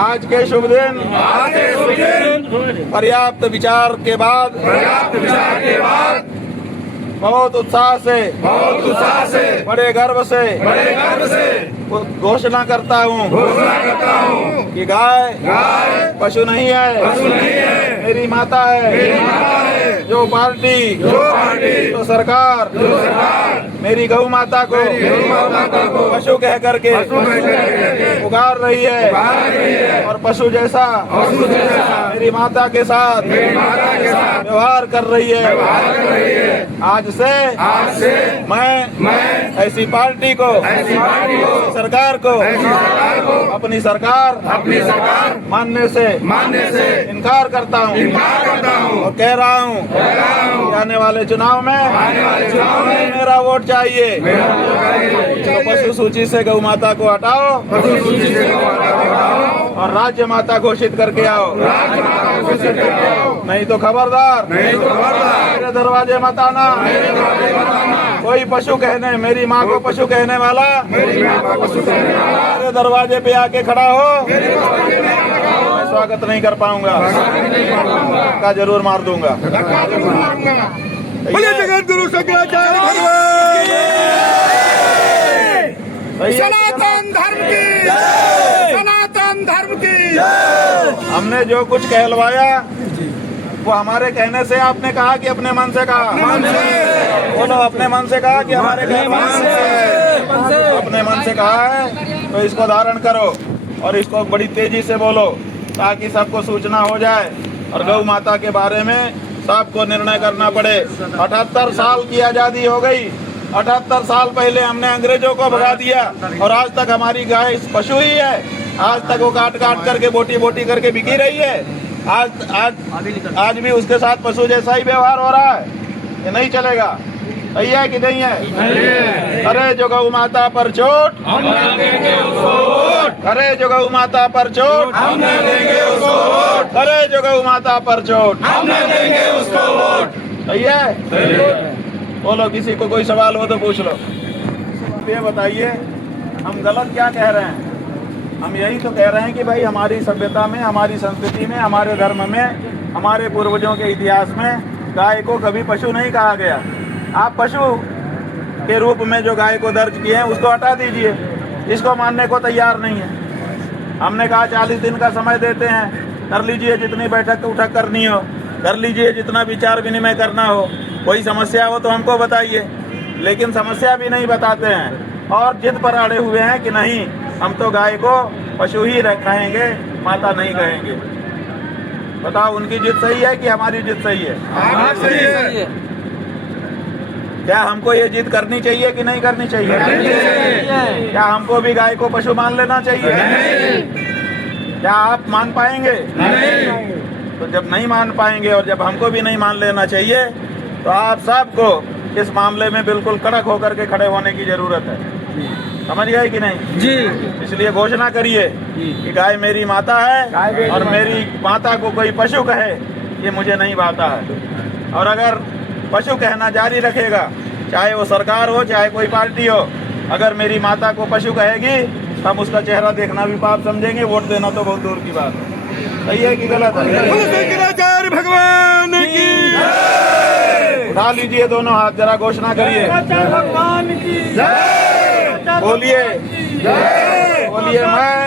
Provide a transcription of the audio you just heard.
आज के शुभ दिन पर्याप्त विचार के बाद बहुत उत्साह से बड़े गर्व से घोषणा करता हूँ कि गाय पशु नहीं है, मेरी माता है। जो पार्टी तो सरकार मेरी गौ माता को पशु कह करके पुकार रही है और पशु जैसा मेरी माता के साथ व्यवहार कर रही है। आज से मैं ऐसी पार्टी को सरकार को अपनी सरकार मानने से इनकार करता हूँ और कह रहा हूँ कि आने वाले चुनाव में मेरा वोट चाहिए। तो पशु सूची से गौ माता को हटाओ और राज्य माता घोषित करके आओ, नहीं तो खबरदार मेरे दरवाजे मत आना। कोई पशु कहने मेरी माँ को पशु कहने वाला मेरे दरवाजे पे आके खड़ा हो, मैं स्वागत नहीं कर पाऊंगा, धक्का जरूर मार दूंगा। बोले जगत गुरु शंकराचार्य भगवान, सनातन धर्म की, सनातन धर्म की। हमने जो कुछ कहलवाया वो हमारे कहने से आपने कहा कि अपने मन से कहा? बोलो, अपने मन से कहा कि हमारे अपने मन से कहा है। तो इसको धारण करो और इसको बड़ी तेजी से बोलो ताकि सबको सूचना हो जाए और गौ माता के बारे में सबको निर्णय करना पड़े। 78 साल की आज़ादी हो गई, 78 साल पहले हमने अंग्रेजों को भगा दिया और आज तक हमारी गाय पशु ही है। आज तक वो काट करके बोटी करके बिकी रही है। आज भी उसके साथ पशु जैसा ही व्यवहार हो रहा है। ये नहीं चलेगा। सही है कि नहीं है? अरे जो गौ माता पर चोट, अरे जो गौ माता पर चोट, अरे जो गौ माता पर चोट, सही है? बोलो, किसी को कोई सवाल हो तो पूछ लो। ये बताइए, हम गलत क्या कह रहे हैं? हम यही तो कह रहे हैं कि भाई हमारी सभ्यता में, हमारी संस्कृति में, हमारे धर्म में, हमारे पूर्वजों के इतिहास में गाय को कभी पशु नहीं कहा गया। आप पशु के रूप में जो गाय को दर्ज किए हैं उसको हटा दीजिए, इसको मानने को तैयार नहीं है। हमने कहा 40 दिन का समय देते हैं, कर लीजिए जितनी बैठक उठक करनी हो, कर लीजिए जितना विचार विनिमय करना हो। कोई समस्या हो तो हमको बताइए, लेकिन समस्या भी नहीं बताते हैं और जिद पर अड़े हुए हैं कि नहीं, हम तो गाय को पशु ही कहेंगे, माता नहीं कहेंगे। बताओ, उनकी जिद सही है कि हमारी जिद सही है? सही है। क्या हमको ये जिद करनी चाहिए कि नहीं करनी चाहिए? क्या हमको भी गाय को पशु मान लेना चाहिए? क्या आप मान पाएंगे? तो जब नहीं मान पाएंगे और जब हमको भी नहीं मान लेना चाहिए, तो आप सबको इस मामले में बिल्कुल कड़क होकर के खड़े होने की जरूरत है। समझ गए कि नहीं जी? इसलिए घोषणा करिए कि गाय मेरी माता है और मेरी माता को कोई पशु कहे, ये मुझे नहीं भाता है। और अगर पशु कहना जारी रखेगा, चाहे वो सरकार हो चाहे कोई पार्टी हो, अगर मेरी माता को पशु कहेगी, हम उसका चेहरा देखना भी पाप समझेंगे, वोट देना तो बहुत दूर की बात है। सही है कि गलत है? शंकराचार्य भगवान की उठा लीजिए दोनों हाथ, जरा घोषणा करिए। भगवान की बोलिए, बोलिए, मैं